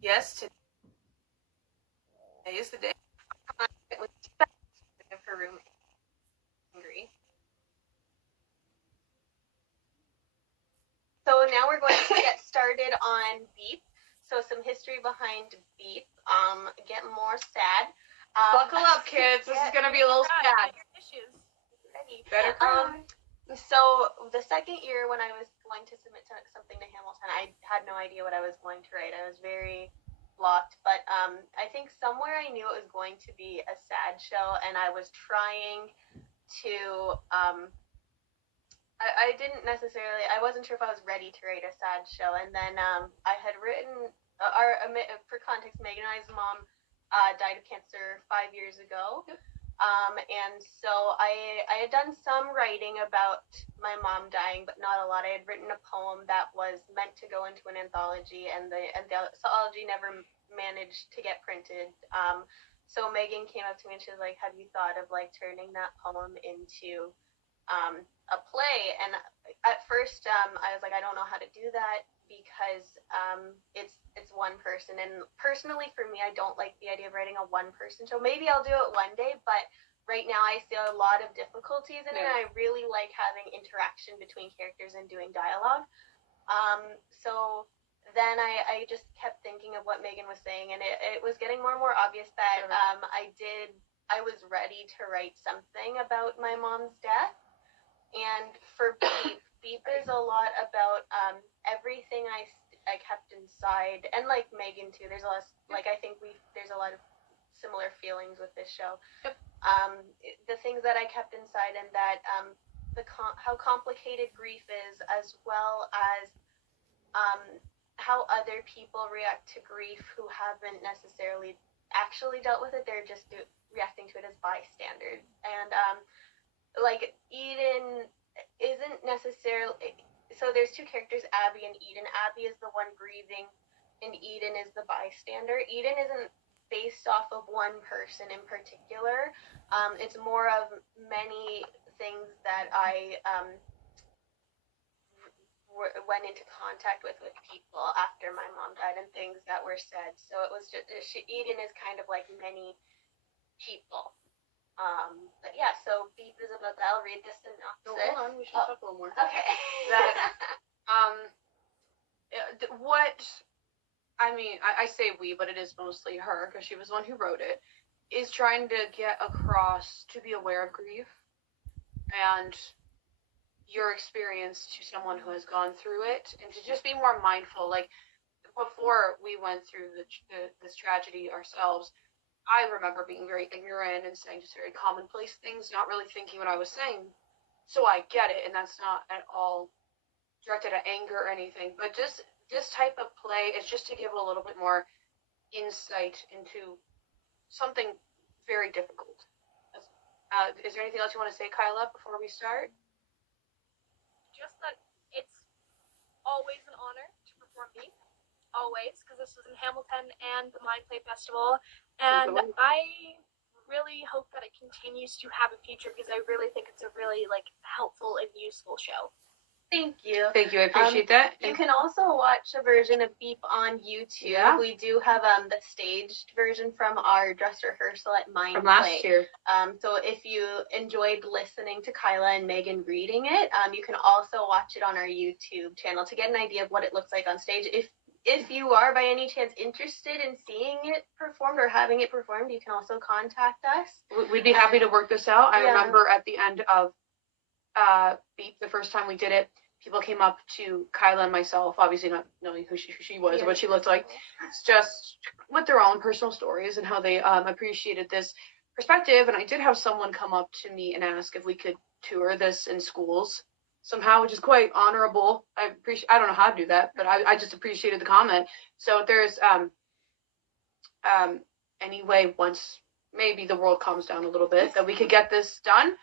Yes, today is the day. Of her room angry. So now we're going to get started on Beep. So some history behind Beep. Get more sad. Buckle up, kids. This is gonna be a little sad. Ready. Better cry. So the second year when I was going to submit something to Hamilton, I had no idea what I was going to write. I was very blocked, but I think somewhere I knew it was going to be a sad show, and I was trying to I wasn't sure if I was ready to write a sad show, and then I had written for context, Meaghan and I's mom died of cancer 5 years ago. And so I had done some writing about my mom dying, but not a lot. I had written a poem that was meant to go into an anthology, and the anthology never managed to get printed. So Meaghan came up to me and she was like, "Have you thought of like turning that poem into a play?" And at first I was like, I don't know how to do that because it's one person, and personally for me, I don't like the idea of writing a one person show. Maybe I'll do it one day, but right now I see a lot of difficulties in it, and I really like having interaction between characters and doing dialogue. So then I just kept thinking of what Meaghan was saying, and it was getting more and more obvious that I was ready to write something about my mom's death. And for Beep is a lot about everything I kept inside, and like Meaghan too. There's a lot I think there's a lot of similar feelings with this show. Yep. The things that I kept inside, and that how complicated grief is, as well as how other people react to grief who haven't necessarily actually dealt with it. They're just reacting to it as bystanders, and like Eden isn't necessarily. So there's two characters, Abby and Eden. Abby is the one grieving, and Eden is the bystander. Eden isn't based off of one person in particular. It's more of many things that I went into contact with people after my mom died, and things that were said. So it was just Eden is kind of like many people. But yeah, so Beep is about that. I'll read the synopsis. No, hold on, we should talk a little more. Okay. I say we, but it is mostly her, because she was the one who wrote it, is trying to get across to be aware of grief and your experience to someone who has gone through it, and to just be more mindful. Like, before we went through this tragedy ourselves, I remember being very ignorant and saying just very commonplace things, not really thinking what I was saying. So I get it, and that's not at all directed at anger or anything. But just this type of play is just to give a little bit more insight into something very difficult. Is there anything else you want to say, Kyla, before we start? Just that it's always an honor to perform Beep. Always, because this was in Hamilton and the Mind Play Festival, and I really hope that it continues to have a future, because I really think it's a really helpful and useful show. Thank you. Thank you, I appreciate that. You can also watch a version of Beep on YouTube. Yeah. We do have the staged version from our dress rehearsal at Mind from last year. So if you enjoyed listening to Kyla and Meaghan reading it, you can also watch it on our YouTube channel to get an idea of what it looks like on stage. If you are by any chance interested in seeing it performed or having it performed, you can also contact us. We'd be happy to work this out. I remember at the end of Beep, the first time we did it, people came up to Kyla and myself, obviously not knowing who she was or what she looked like, just with their own personal stories and how they appreciated this perspective. And I did have someone come up to me and ask if we could tour this in schools somehow, which is quite honorable. I don't know how to do that, but I just appreciated the comment. So if there's any way, once maybe the world calms down a little bit, that we could get this done,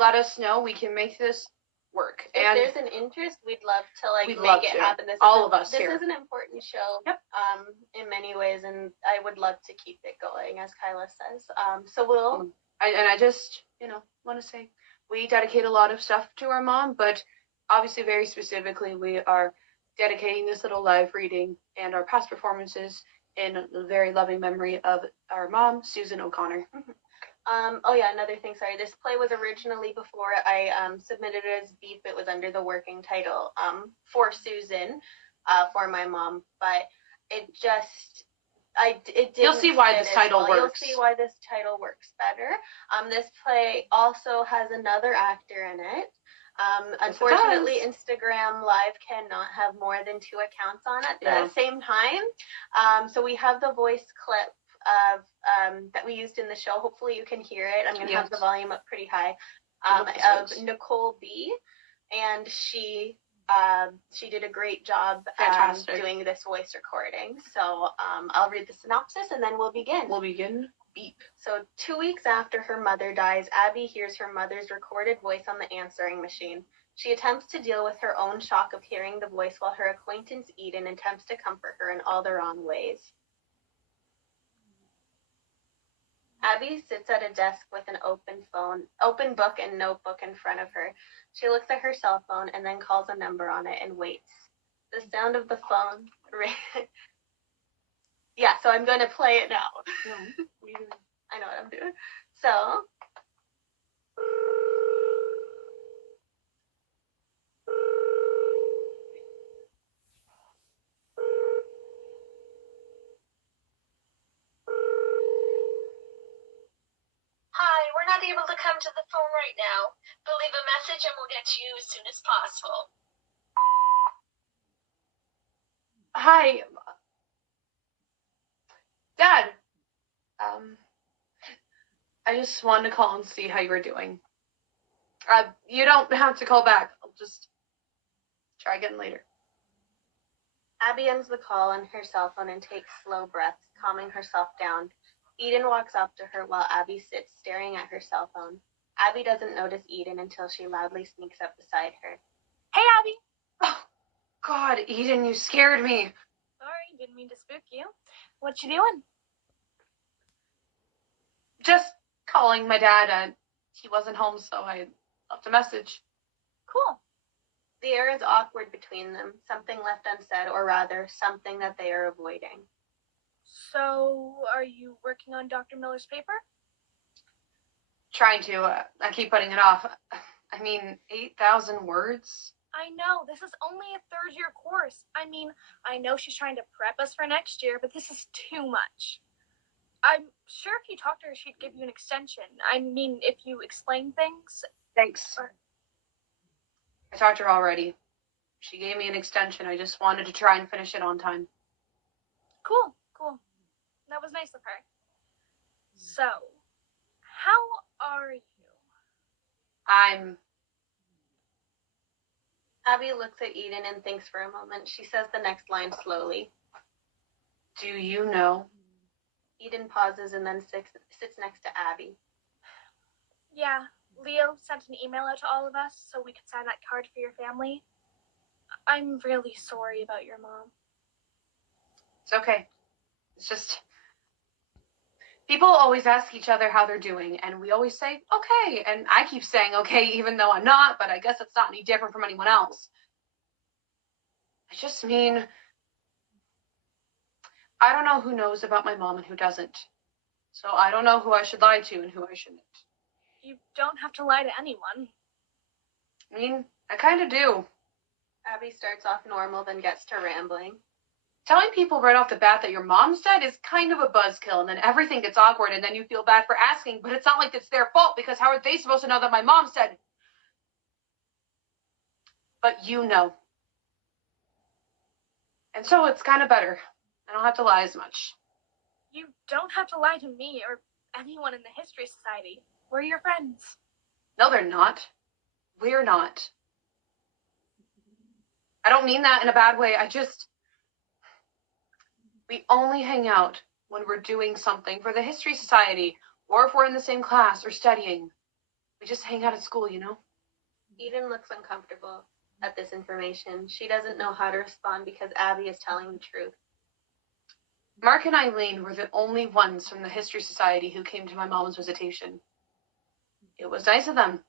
let us know. We can make this work. If there's an interest, we'd love to make it happen. This is an important show. Yep. In many ways, and I would love to keep it going, as Kyla says. So we'll. I just want to say, we dedicate a lot of stuff to our mom, but obviously very specifically we are dedicating this little live reading and our past performances in the very loving memory of our mom, Susan O'Connor. Oh yeah, another thing, sorry. This play was originally, before I submitted it as Beef, it was under the working title for Susan, for my mom, but it just, it didn't. You'll see why this title works. You'll see why this title works better. This play also has another actor in it. Unfortunately, Instagram Live cannot have more than 2 accounts on at the same time. So we have the voice clip of that we used in the show. Hopefully you can hear it. I'm going to have the volume up pretty high. Of Nicole B. And she did a great job doing this voice recording. So I'll read the synopsis and then we'll begin. We'll begin. Beep. So 2 weeks after her mother dies, Abby hears her mother's recorded voice on the answering machine. She attempts to deal with her own shock of hearing the voice while her acquaintance Eden attempts to comfort her in all the wrong ways. Abby sits at a desk with an open book and notebook in front of her. She looks at her cell phone and then calls a number on it and waits. The sound of the phone yeah, so I'm going to play it now. I know what I'm doing. So, hi, we're not able to come to the phone right now, but leave a message and we'll get to you as soon as possible. Hi. Dad. I just wanted to call and see how you were doing. You don't have to call back. I'll just try again later. Abby ends the call on her cell phone and takes slow breaths, calming herself down. Eden walks up to her while Abby sits staring at her cell phone. Abby doesn't notice Eden until she loudly sneaks up beside her. Hey, Abby. Oh, God, Eden, you scared me. Sorry, didn't mean to spook you. What you doing? Just calling my dad. He wasn't home, so I left a message. Cool. The air is awkward between them, something left unsaid, or rather, something that they are avoiding. So, are you working on Dr. Miller's paper? Trying to. I keep putting it off. I mean, 8,000 words? I know, this is only a third-year course. I mean, I know she's trying to prep us for next year, but this is too much. I'm sure if you talked to her, she'd give you an extension. I mean, if you explain things. Thanks. I talked to her already. She gave me an extension. I just wanted to try and finish it on time. Cool. That was nice of her. So, how are you? Abby looks at Eden and thinks for a moment. She says the next line slowly. Do you know? Eden pauses and then sits next to Abby. Yeah, Leo sent an email out to all of us so we could sign that card for your family. I'm really sorry about your mom. It's okay. It's just, people always ask each other how they're doing, and we always say, okay. And I keep saying okay, even though I'm not, but I guess it's not any different from anyone else. I just mean, I don't know who knows about my mom and who doesn't. So I don't know who I should lie to and who I shouldn't. You don't have to lie to anyone. I mean, I kind of do. Abby starts off normal, then gets to rambling. Telling people right off the bat that your mom's dead is kind of a buzzkill, and then everything gets awkward, and then you feel bad for asking, but it's not like it's their fault, because how are they supposed to know that my mom's dead? But you know. And so it's kind of better. I don't have to lie as much. You don't have to lie to me or anyone in the History Society. We're your friends. No, they're not. We're not. I don't mean that in a bad way. We only hang out when we're doing something for the History Society, or if we're in the same class or studying. We just hang out at school, you know? Eden looks uncomfortable at this information. She doesn't know how to respond because Abby is telling the truth. Mark and Eileen were the only ones from the History Society who came to my mom's visitation. It was nice of them.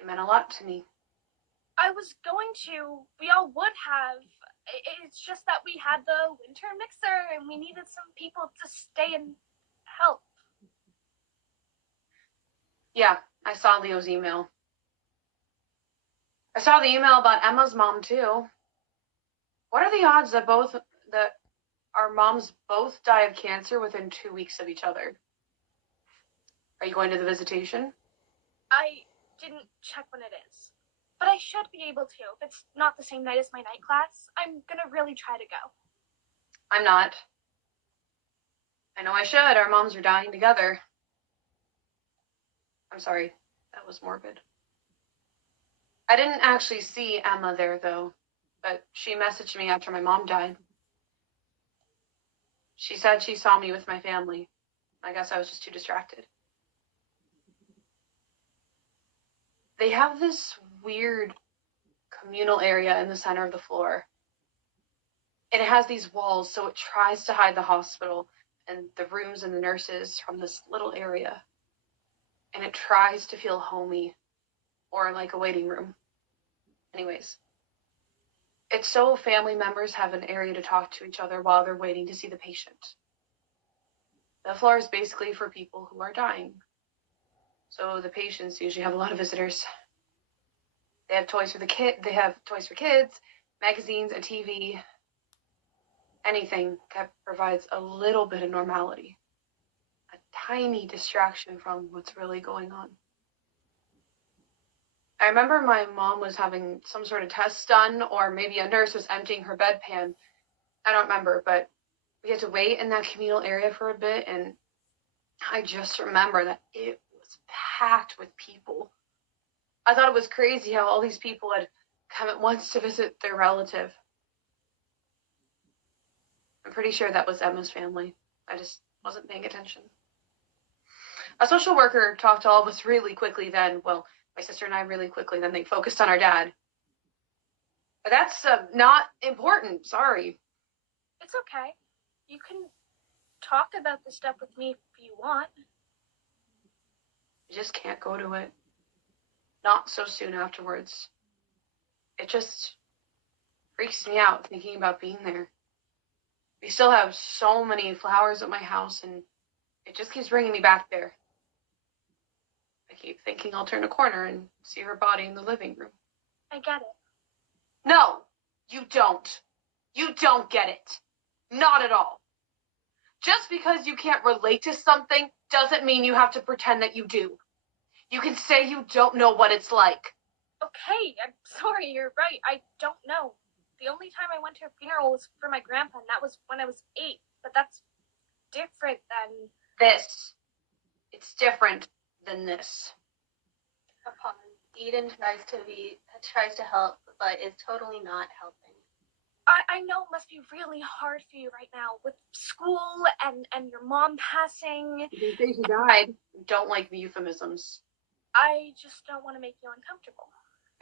It meant a lot to me. I was going to. We all would have. It's just that we had the winter mixer and we needed some people to stay and help. Yeah, I saw Leo's email. I saw the email about Emma's mom, too. What are the odds that our moms both die of cancer within 2 weeks of each other? Are you going to the visitation? I didn't check when it is. But I should be able to. If it's not the same night as my night class, I'm gonna really try to go. I'm not. I know I should. Our moms are dying together. I'm sorry. That was morbid. I didn't actually see Emma there, though. But she messaged me after my mom died. She said she saw me with my family. I guess I was just too distracted. They have this weird communal area in the center of the floor. And it has these walls, so it tries to hide the hospital and the rooms and the nurses from this little area. And it tries to feel homey, or like a waiting room. Anyways, it's so family members have an area to talk to each other while they're waiting to see the patient. The floor is basically for people who are dying. So the patients usually have a lot of visitors. They have toys for they have toys for kids, magazines, a TV, anything that provides a little bit of normality. A tiny distraction from what's really going on. I remember my mom was having some sort of test done, or maybe a nurse was emptying her bedpan. I don't remember, but we had to wait in that communal area for a bit, and I just remember that it was packed with people. I thought it was crazy how all these people had come at once to visit their relative. I'm pretty sure that was Emma's family. I just wasn't paying attention. A social worker talked to all of us really quickly then. Well, my sister and I really quickly. Then they focused on our dad. But that's not important. Sorry. It's okay. You can talk about this stuff with me if you want. I just can't go to it. Not so soon afterwards. It just freaks me out thinking about being there. We still have so many flowers at my house, and it just keeps bringing me back there. I keep thinking I'll turn a corner and see her body in the living room. I get it. No, you don't. You don't get it. Not at all. Just because you can't relate to something doesn't mean you have to pretend that you do. You can say you don't know what it's like. Okay, I'm sorry, you're right. I don't know. The only time I went to a funeral was for my grandpa, and that was when I was 8. But that's different than this. It's different than this. Upon Eden tries to help, but is totally not helping. I know it must be really hard for you right now with school and your mom passing. You can say she died. Don't like the euphemisms. I just don't want to make you uncomfortable.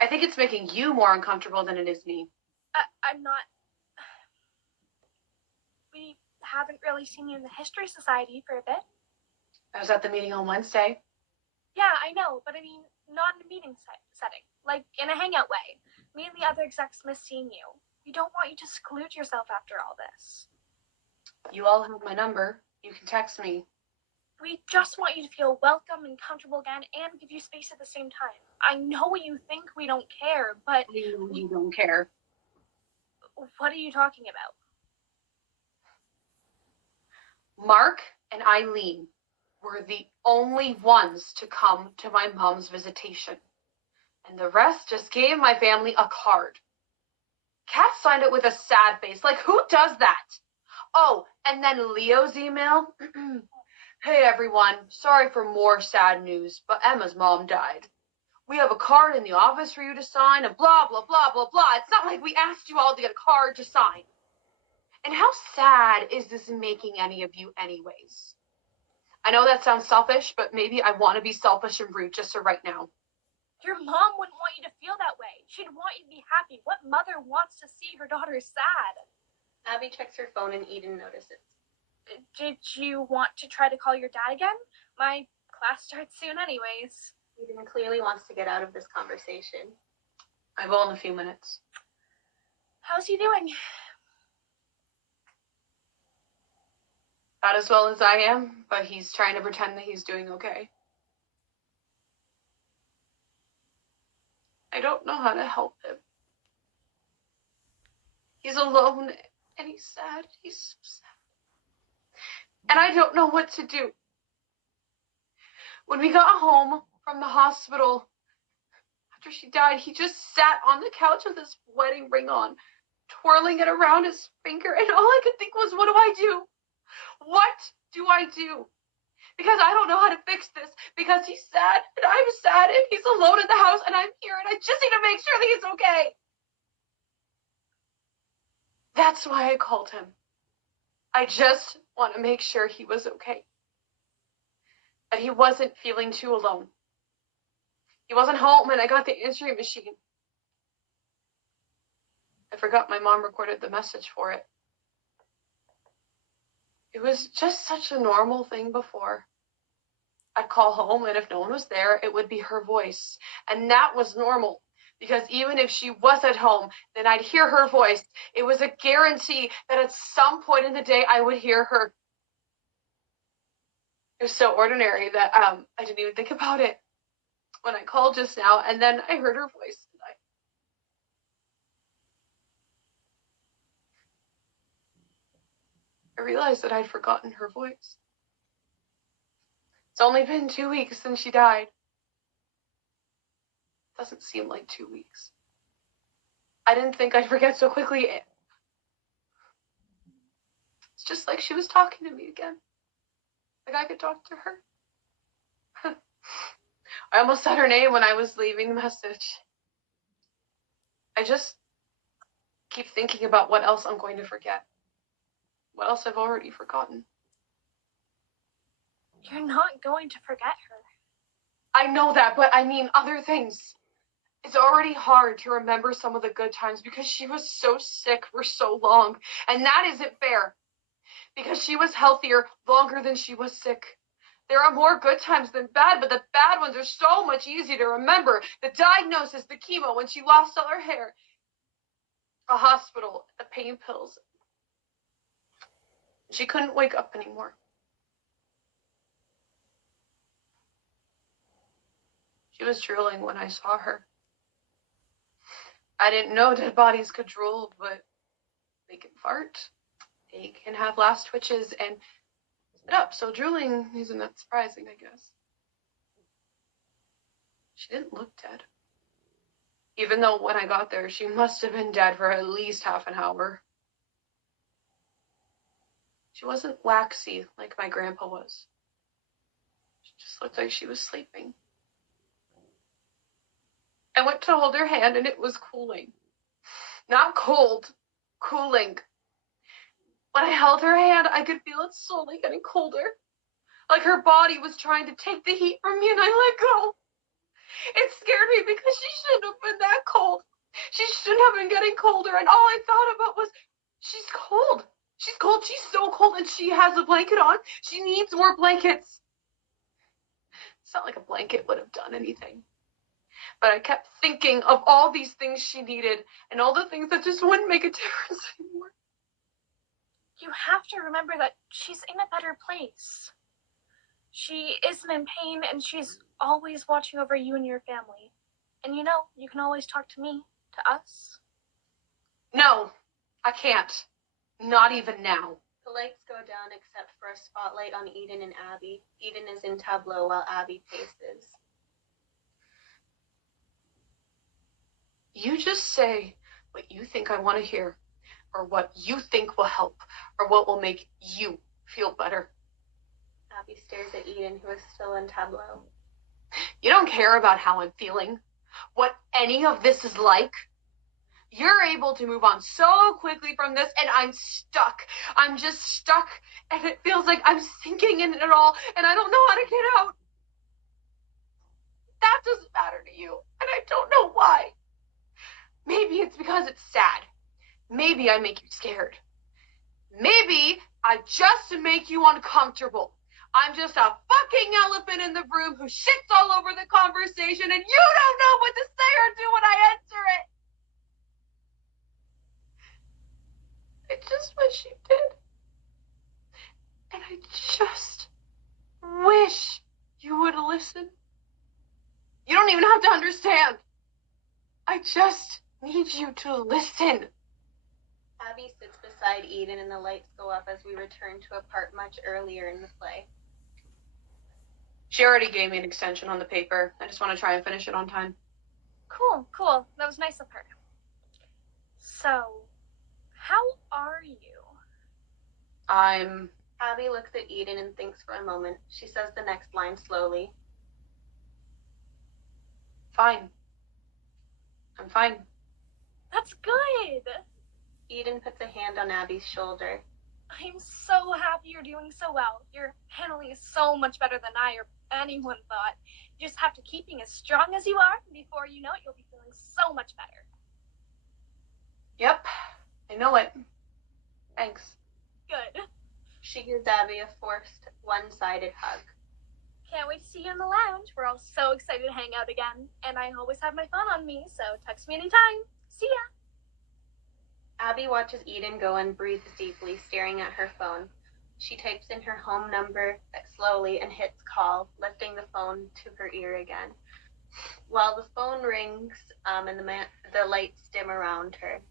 I think it's making you more uncomfortable than it is me. I'm not. We haven't really seen you in the History Society for a bit. I was at the meeting on Wednesday. Yeah, I know, but I mean, not in a meeting setting. Like, in a hangout way. Me and the other execs miss seeing you. We don't want you to seclude yourself after all this. You all have my number. You can text me. We just want you to feel welcome and comfortable again and give you space at the same time. I know you think we don't care, but... I know you don't care. What are you talking about? Mark and Eileen were the only ones to come to my mom's visitation. And the rest just gave my family a card. Kat signed it with a sad face. Like, who does that? Oh, and then Leo's email. Hey, everyone. Sorry for more sad news, but Emma's mom died. We have a card in the office for you to sign, and blah, blah, blah, blah, blah. It's not like we asked you all to get a card to sign. And how sad is this making any of you anyways? I know that sounds selfish, but maybe I want to be selfish and rude just for right now. Your mom wouldn't want you to feel that way. She'd want you to be happy. What mother wants to see her daughter sad? Abby checks her phone and Eden notices. Did you want to try to call your dad again? My class starts soon anyways. Eden clearly wants to get out of this conversation. I will in a few minutes. How's he doing? Not as well as I am, but he's trying to pretend that he's doing okay. I don't know how to help him. He's alone, and he's sad. He's so sad. And I don't know what to do. When we got home from the hospital, after she died, he just sat on the couch with his wedding ring on, twirling it around his finger, and all I could think was, what do I do? What do I do? Because I don't know how to fix this, because he's sad, and I'm sad, and he's alone in the house, and I'm here, and I just need to make sure that he's okay. That's why I called him. I just want to make sure he was okay. That he wasn't feeling too alone. He wasn't home, and I got the answering machine. I forgot my mom recorded the message for it. It was just such a normal thing before. I'd call home, and if no one was there, it would be her voice. And that was normal, because even if she was at home, then I'd hear her voice. It was a guarantee that at some point in the day, I would hear her. It was so ordinary that I didn't even think about it when I called just now, and then I heard her voice. I realized that I'd forgotten her voice. It's only been 2 weeks since she died. Doesn't seem like 2 weeks. I didn't think I'd forget so quickly. It's just like she was talking to me again. Like I could talk to her. I almost said her name when I was leaving the message. I just keep thinking about what else I'm going to forget. What else I've already forgotten. You're not going to forget her. I know that, but I mean other things. It's already hard to remember some of the good times because she was so sick for so long. And that isn't fair. Because she was healthier longer than she was sick. There are more good times than bad, but the bad ones are so much easier to remember. The diagnosis, the chemo, when she lost all her hair. A hospital, the pain pills. She couldn't wake up anymore. She was drooling when I saw her. I didn't know dead bodies could drool, but they can fart. They can have last twitches and spit up, so drooling isn't that surprising, I guess. She didn't look dead. Even though when I got there, she must have been dead for at least half an hour. She wasn't waxy like my grandpa was. She just looked like she was sleeping. I went to hold her hand and it was cooling. Not cold, cooling. When I held her hand, I could feel it slowly getting colder. Like her body was trying to take the heat from me and I let go. It scared me because she shouldn't have been that cold. She shouldn't have been getting colder, and all I thought about was, she's cold. She's cold. She's so cold, and she has a blanket on. She needs more blankets. It's not like a blanket would have done anything. But I kept thinking of all these things she needed, and all the things that just wouldn't make a difference anymore. You have to remember that she's in a better place. She isn't in pain, and she's always watching over you and your family. And you know, you can always talk to me, to us. No, I can't. Not even now. The lights go down except for a spotlight on Eden and Abby. Eden is in tableau while Abby paces. You just say what you think I want to hear, or what you think will help, or what will make you feel better. Abby stares at Eden, who is still in tableau. You don't care about how I'm feeling, what any of this is like. You're able to move on so quickly from this, and I'm stuck. I'm just stuck, and it feels like I'm sinking in it all, and I don't know how to get out. That doesn't matter to you, and I don't know why. Maybe it's because it's sad. Maybe I make you scared. Maybe I just make you uncomfortable. I'm just a fucking elephant in the room who shits all over the conversation, and you don't know what to say or do when I answer it. I just wish you did. And I just wish you would listen. You don't even have to understand. I just need you to listen. Abby sits beside Eden and the lights go up as we return to a part much earlier in the play. She already gave me an extension on the paper. I just want to try and finish it on time. Cool. That was nice of her. So, how are you? Abby looks at Eden and thinks for a moment. She says the next line slowly. Fine. I'm fine. That's good. Eden puts a hand on Abby's shoulder. I'm so happy you're doing so well. You're handling it so much better than I or anyone thought. You just have to keep being as strong as you are, and before you know it, you'll be feeling so much better. Yep. I know it. Thanks. Good. She gives Abby a forced, one-sided hug. Can't wait to see you in the lounge. We're all so excited to hang out again. And I always have my phone on me, so text me anytime. See ya. Abby watches Eden go and breathes deeply, staring at her phone. She types in her home number slowly and hits call, lifting the phone to her ear again. While the phone rings and the lights dim around her.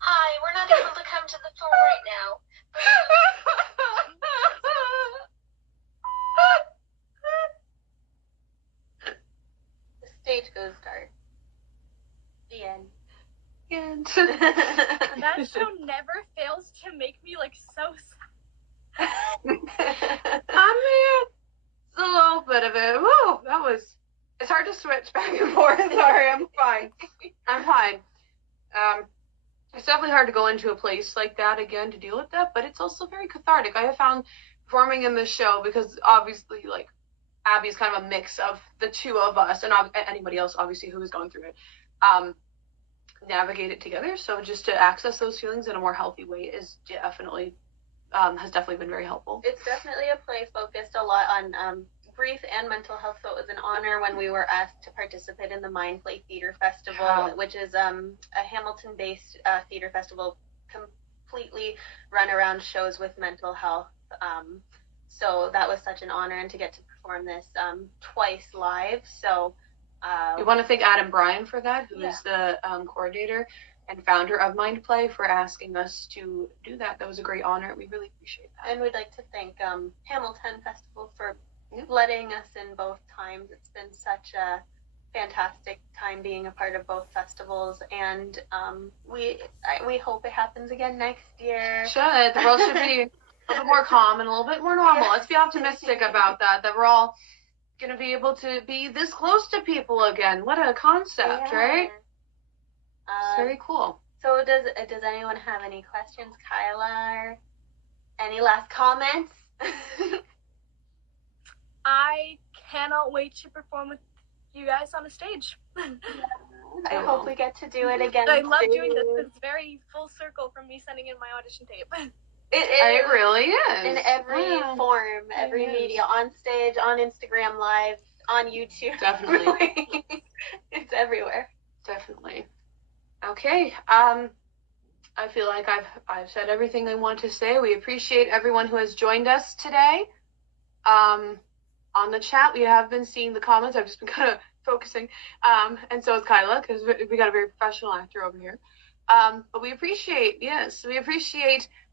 Hi, we're not able to come to the phone right now. The stage goes dark. The end. That show never fails to make me so sad. I mean, it's a little bit of it. Woo, it's hard to switch back and forth. Sorry, I'm fine. It's definitely hard to go into a place like that again to deal with that, but it's also very cathartic. I have found performing in this show, because obviously, Abby's kind of a mix of the two of us, and anybody else, obviously, who is going through it, navigate it together. So just to access those feelings in a more healthy way is definitely, has definitely been very helpful. It's definitely a play focused a lot on grief and mental health, so it was an honor when we were asked to participate in the Mind Play Theater Festival, which is a Hamilton-based theater festival completely run around shows with mental health. So that was such an honor, and to get to perform this twice live. So we want to thank Adam Bryan for that, who is the coordinator and founder of Mind Play, for asking us to do that. That was a great honor. We really appreciate that. And we'd like to thank Hamilton Festival for letting us in both times. It's been such a fantastic time being a part of both festivals, and we hope it happens again next year. Should. The world should be a little bit more calm and a little bit more normal. Let's be optimistic about that we're all going to be able to be this close to people again. What a concept, right? It's very cool. So does anyone have any questions, Kyla, or any last comments? I cannot wait to perform with you guys on a stage. I hope we get to do it again. I love doing this. It's very full circle from me sending in my audition tape. It really is. In every form, every media, on stage, on Instagram Live, on YouTube. Definitely. It's everywhere. Definitely. Okay. I feel like I've said everything I want to say. We appreciate everyone who has joined us today. On the chat, we have been seeing the comments. I've just been kind of focusing. And so is Kyla, because we got a very professional actor over here. But we appreciate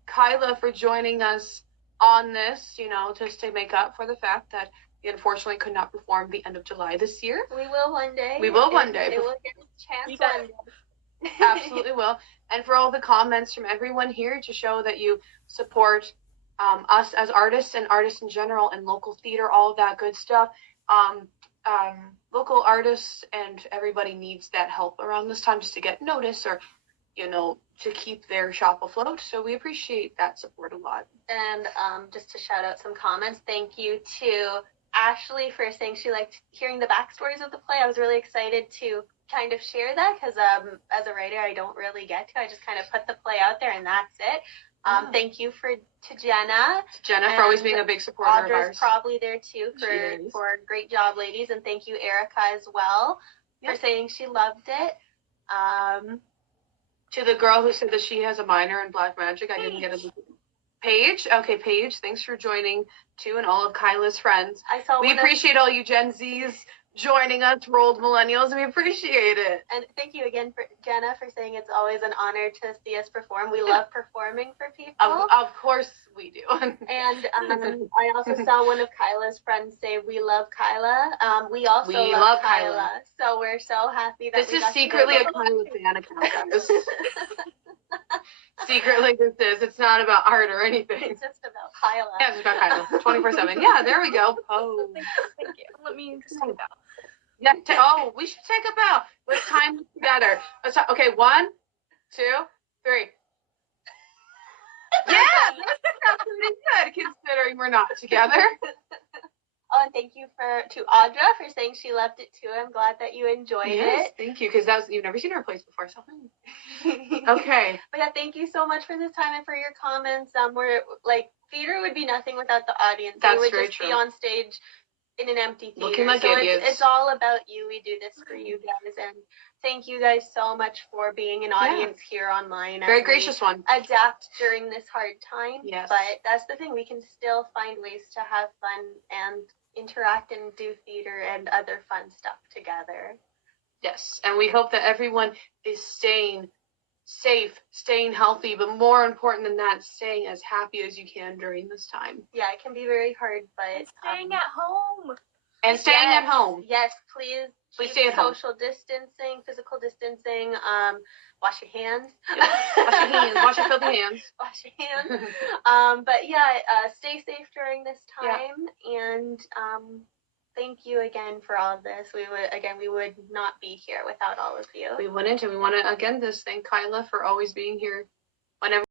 Kyla for joining us on this, just to make up for the fact that we unfortunately could not perform the end of July this year. We will one day. We will one day. They will get a chance one day. Absolutely will. And for all the comments from everyone here to show that you support us as artists and artists in general and local theater, all of that good stuff. Local artists and everybody needs that help around this time just to get noticed or you know, to keep their shop afloat. So we appreciate that support a lot. And just to shout out some comments, thank you to Ashley for saying she liked hearing the backstories of the play. I was really excited to kind of share that because as a writer, I don't really get to. I just kind of put the play out there and that's it. Thank you to Jenna. For always being a big supporter of Audra's ours. probably there too for great job, ladies. And thank you, Erica, as well for saying she loved it. To the girl who said that she has a minor in black magic, I didn't get a Paige. Okay, Paige, thanks for joining too, and all of Kyla's friends. We appreciate all you Gen Zs joining us, rolled millennials, and we appreciate it. And thank you again for Jenna for saying it's always an honor to see us perform. We love performing for people. Of course we do. And I also saw one of Kyla's friends say, "We love Kyla." We also love Kyla. So we're so happy that this is secretly a Kyla fan account, guys. Secretly, this is. It's not about art or anything. It's just about Kyla. Yeah, it's about Kyla. 24/7. Yeah, there we go. Oh. Thank you. Let me just take a bow. Yeah. We should take a bow. Let's time it together. Okay, 1, 2, 3. Yeah, that's pretty good considering we're not together. Oh, and thank you to Audra for saying she loved it too. I'm glad that you enjoyed it. Thank you, because you've never seen her place before, so. Okay. But yeah, thank you so much for this time and for your comments. We're like, theater would be nothing without the audience. That's we would very just true. be on stage in an empty theater. Looking like so idiots. It's all about you. We do this for you guys, and thank you guys so much for being an audience here online. Very gracious one. Adapt during this hard time. Yes. But that's the thing. We can still find ways to have fun and interact and do theater and other fun stuff together. Yes, and we hope that everyone is staying safe, staying healthy, but more important than that, staying as happy as you can during this time. Yeah, it can be very hard, but And staying at home. And staying at home. Yes, please. Please stay at home. Social distancing, physical distancing. Wash your hands. Wash your hands. Wash your filthy hands. Wash your hands. But yeah, stay safe during this time, and thank you again for all of this. We would not be here without all of you. We wouldn't, and we want to again just thank Kyla for always being here whenever